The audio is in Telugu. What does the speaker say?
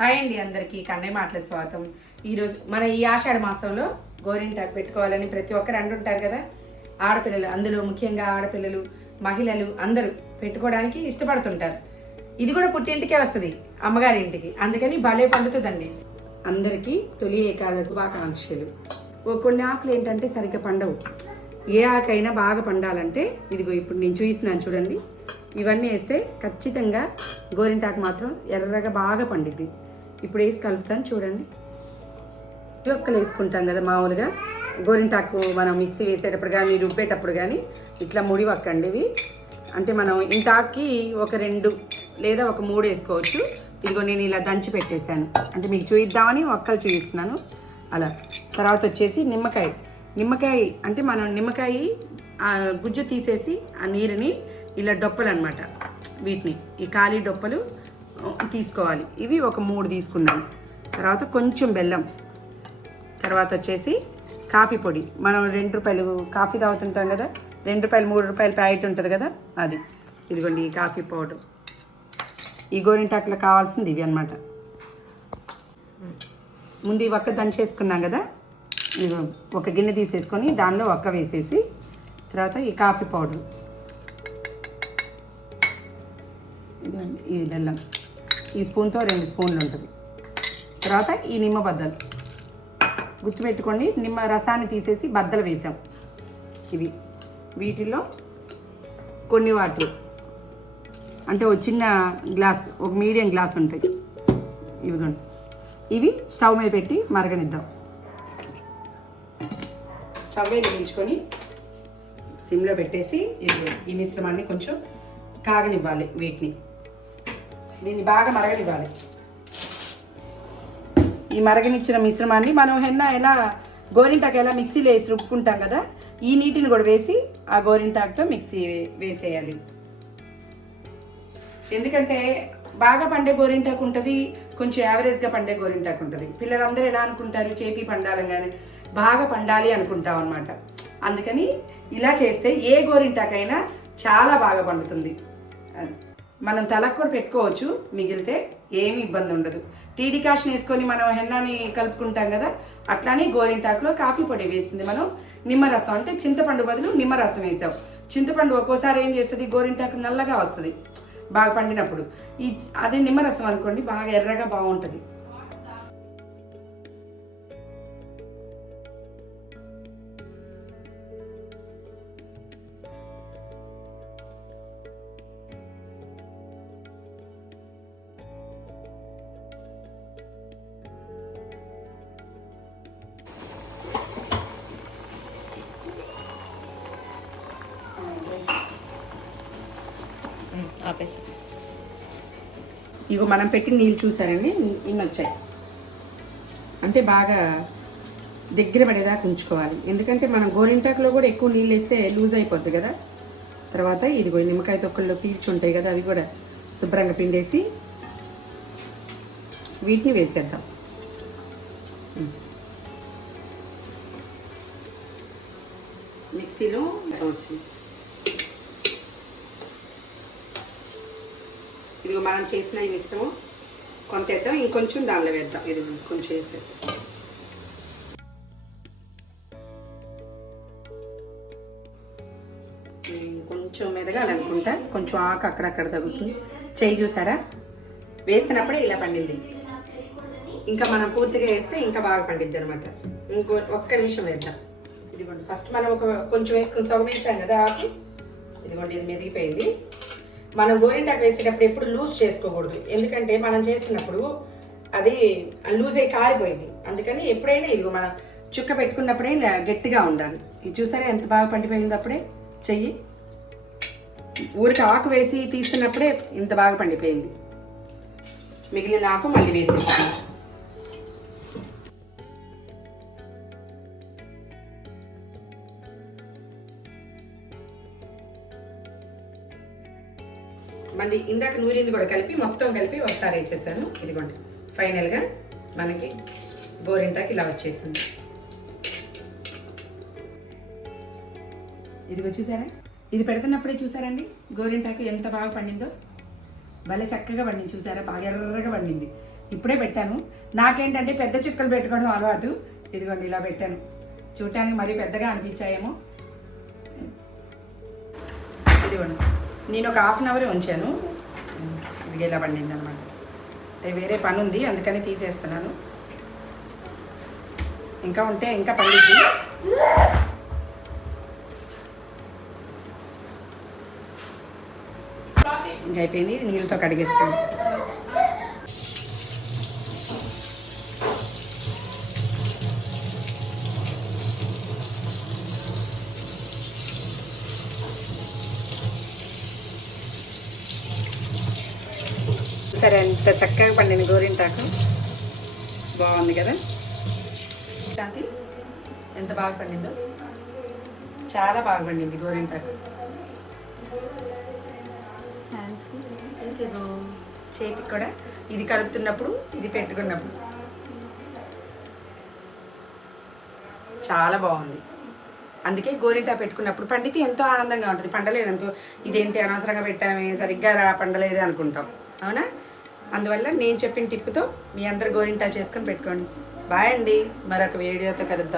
హాయ్ అండి అందరికీ కన్నయ్య మాటల స్వాగతం. ఈరోజు మన ఈ ఆషాఢ మాసంలో గోరింటాకు పెట్టుకోవాలని ప్రతి ఒక్కరు అంటుంటారు కదా. ఆడపిల్లలు అందులో ముఖ్యంగా ఆడపిల్లలు మహిళలు అందరూ పెట్టుకోవడానికి ఇష్టపడుతుంటారు. ఇది కూడా పుట్టింటికే వస్తుంది అమ్మగారి ఇంటికి అందుకని భలే పండుతుందండి. అందరికీ తొలి ఏకాదశి శుభాకాంక్షలు. ఓ కొన్ని ఆకులు ఏంటంటే సరిగ్గా పండవు. ఏ ఆకైనా బాగా పండాలంటే ఇదిగో ఇప్పుడు నేను చూపిస్తున్నాను చూడండి. ఇవన్నీ వేస్తే ఖచ్చితంగా గోరింటాకు మాత్రం ఎర్రగా బాగా పండిద్ది. ఇప్పుడు వేసి కలుపుతాను చూడండి. ఒక్కలు వేసుకుంటాం కదా మామూలుగా. గోరింటాకు మనం మిక్సీ వేసేటప్పుడు కానీ రుబ్బేటప్పుడు కానీ ఇట్లా ముడి వక్కండి ఇవి. అంటే మనం ఇంత ఒక రెండు లేదా ఒక మూడు వేసుకోవచ్చు. ఇదిగో నేను ఇలా దంచి పెట్టేశాను. అంటే మీకు చూయిద్దామని ఒక్కలు చూపిస్తున్నాను అలా. తర్వాత వచ్చేసి నిమ్మకాయ. నిమ్మకాయ అంటే మనం నిమ్మకాయ గుజ్జు తీసేసి ఆ నీరుని ఇలా డొప్పలు అనమాట వీటిని. ఈ ఖాళీ డొప్పలు తీసుకోవాలి. ఇవి ఒక మూడు తీసుకున్నాను. తర్వాత కొంచెం బెల్లం. తర్వాత వచ్చేసి కాఫీ పొడి. మనం రెండు రూపాయలు కాఫీ తాగుతుంటాం కదా రెండు రూపాయలు మూడు రూపాయలు ప్యాకెట్ ఉంటుంది కదా అది. ఇదిగోండి ఈ కాఫీ పౌడర్. ఈ గోరింటాకులో కావాల్సింది ఇవి అనమాట ముందు ఈ ఒక్క దంచేసుకున్నాం కదా ఇదిగో ఒక గిన్నె తీసేసుకొని దానిలో ఒక్క వేసేసి తర్వాత ఈ కాఫీ పౌడర్. ఇదిగోండి ఈ బెల్లం. ఈ స్పూన్తో రెండు స్పూన్లు ఉంటుంది. తర్వాత ఈ నిమ్మ బద్దలు. గుర్తుపెట్టుకోండి నిమ్మ రసాన్ని తీసేసి బద్దలు వేసాం. ఇవి. వీటిల్లో కొన్ని వాటర్ అంటే ఒక చిన్న గ్లాస్ ఒక మీడియం గ్లాస్ ఉంటాయి. ఇవిగోండి. ఇవి స్టవ్ మీద పెట్టి మరగనిద్దాం. స్టవ్ మీద వేయించుకొని సిమ్లో పెట్టేసి ఈ మిశ్రమాన్ని కొంచెం కాగనివ్వాలి వీటిని. దీన్ని బాగా మరగనివ్వాలి. ఈ మరగనిచ్చిన మిశ్రమాన్ని మనం హెన్న ఎలా గోరింటాకు ఎలా మిక్సీలో వేసి రుబ్బుకుంటాం కదా ఈ నీటిని కూడా వేసి ఆ గోరింటాకుతో మిక్సీ వే- వేసేయాలి. ఎందుకంటే బాగా పండే గోరింటాకు ఉంటుంది కొంచెం యావరేజ్గా పండే గోరింటాకు ఉంటుంది. పిల్లలందరూ ఎలా అనుకుంటారు చేతి పండాలని కానీ బాగా పండాలి అనుకుంటాం అనమాట అందుకని ఇలా చేస్తే ఏ గోరింటాకైనా చాలా బాగా పండుతుంది. అది. మనం తలకు కూడా పెట్టుకోవచ్చు మిగిలితే ఏమి ఇబ్బంది ఉండదు. టీ డికాషన్ వేసుకొని మనం హెన్నాని కలుపుకుంటాం కదా అట్లానే గోరింటాకులో కాఫీ పొడి వేసింది మనం నిమ్మరసం అంటే చింతపండు బదులు నిమ్మరసం వేసాం. చింతపండు ఒక్కోసారి ఏం చేస్తుంది? గోరింటాకు నల్లగా వస్తుంది. బాగా పండినప్పుడు. ఈ అదే నిమ్మరసం అనుకోండి బాగా ఎర్రగా బాగుంటుంది. ఆపేసాం. ఇగో మనం పెట్టిన నీళ్ళు చూసారండి? ఇన్ని వచ్చాయి అంటే బాగా దగ్గర పడేదాకా ఉంచుకోవాలి. ఎందుకంటే మనం గోరింటాకులో కూడా ఎక్కువ నీళ్ళు వేస్తే లూజ్ అయిపోద్ది కదా. తర్వాత ఇదిగో నిమ్మకాయ తొక్కల్లో పీల్చి ఉంటాయి కదా అవి కూడా శుభ్రంగా పిండేసి వీటిని వేసేద్దాం. మిక్సీలో వచ్చింది ఇదిగో మనం చేసిన ఈ మిశ్రమం కొంత వేద్దాం ఇంకొంచెం దానిలో వేద్దాం. ఇది కొంచెం వేసేద్దాం కొంచెం మెదగాలనుకుంటా. కొంచెం ఆకు అక్కడక్కడ తగ్గుతుంది చేయి చూసారా? వేస్తున్నప్పుడే ఇలా పండింది. ఇంకా మనం పూర్తిగా వేస్తే ఇంకా బాగా పండిద్ది అనమాట ఇంకో ఒక్క నిమిషం వేద్దాం. ఇదిగోండి ఫస్ట్ మనం ఒక కొంచెం వేసుకొని సగం వేసాం కదా ఆకు. ఇదిగోండి ఇది మెదిగిపోయింది. మనం గోరింటాకు వేసేటప్పుడు ఎప్పుడు లూజ్ చేసుకోకూడదు. ఎందుకంటే మనం చేసినప్పుడు అది లూజ్ అయి కారిపోయింది. అందుకని ఎప్పుడైనా ఇదిగో మనం చుక్క పెట్టుకున్నప్పుడే గట్టిగా ఉండాలి. ఇది చూసారా ఎంత బాగా పండిపోయింది అప్పుడే? చెయ్యి. ఊరికి ఆకు వేసి తీస్తున్నప్పుడే ఇంత బాగా పండిపోయింది. మిగిలిన ఆకు మళ్ళీ వేసేస్తాను. మళ్ళీ ఇందాక నూరింది కూడా కలిపి మొత్తం కలిపి ఒకసారి వేసేసాను. ఇదిగోండి. ఫైనల్గా మనకి గోరింటాకి ఇలా వచ్చేసింది. ఇదిగో చూసారా? ఇది పెడుతున్నప్పుడే చూసారండి? గోరింటాకు ఎంత బాగా పండిందో. భలే చక్కగా పండింది చూసారా? బాగా ఎర్రగా పండింది. ఇప్పుడే పెట్టాను. నాకేంటంటే పెద్ద చుక్కలు పెట్టుకోవడం అలవాటు. ఇదిగోండి ఇలా పెట్టాను. చూడటానికి మరీ పెద్దగా అనిపించాయేమో. ఇదిగోండి. నేను ఒక హాఫ్ అన్ అవర్ ఉంచాను. ఇది ఇలా పండింది అనమాట అంటే వేరే పని ఉంది అందుకని తీసేస్తున్నాను. ఇంకా ఉంటే ఇంకా పండింది ఇంకా అయిపోయింది నీళ్ళతో కడిగేస్తాను సరే ఎంత చక్కగా పండింది గోరింటాకు? బాగుంది కదా? శాంతి ఎంత బాగా పండిందో? చాలా బాగా పండింది గోరింటాకు. చేతికి కూడా ఇది కలుపుతున్నప్పుడు ఇది పెట్టుకున్నప్పుడు. చాలా బాగుంది. అందుకే గోరింటా పెట్టుకున్నప్పుడు పండితే ఎంతో ఆనందంగా ఉంటుంది. పండలేదు అనుకో ఇదేంటి అనవసరంగా పెట్టామే సరిగ్గా రా పండలేదు అనుకుంటాం. అవునా? అందువల్ల నేను చెప్పిన టిప్పుతో మీ అందరు గోరింటా చేసుకొని పెట్టుకోండి. బాయ్ అండి. మరొక వీడియోతో కలుద్దాం.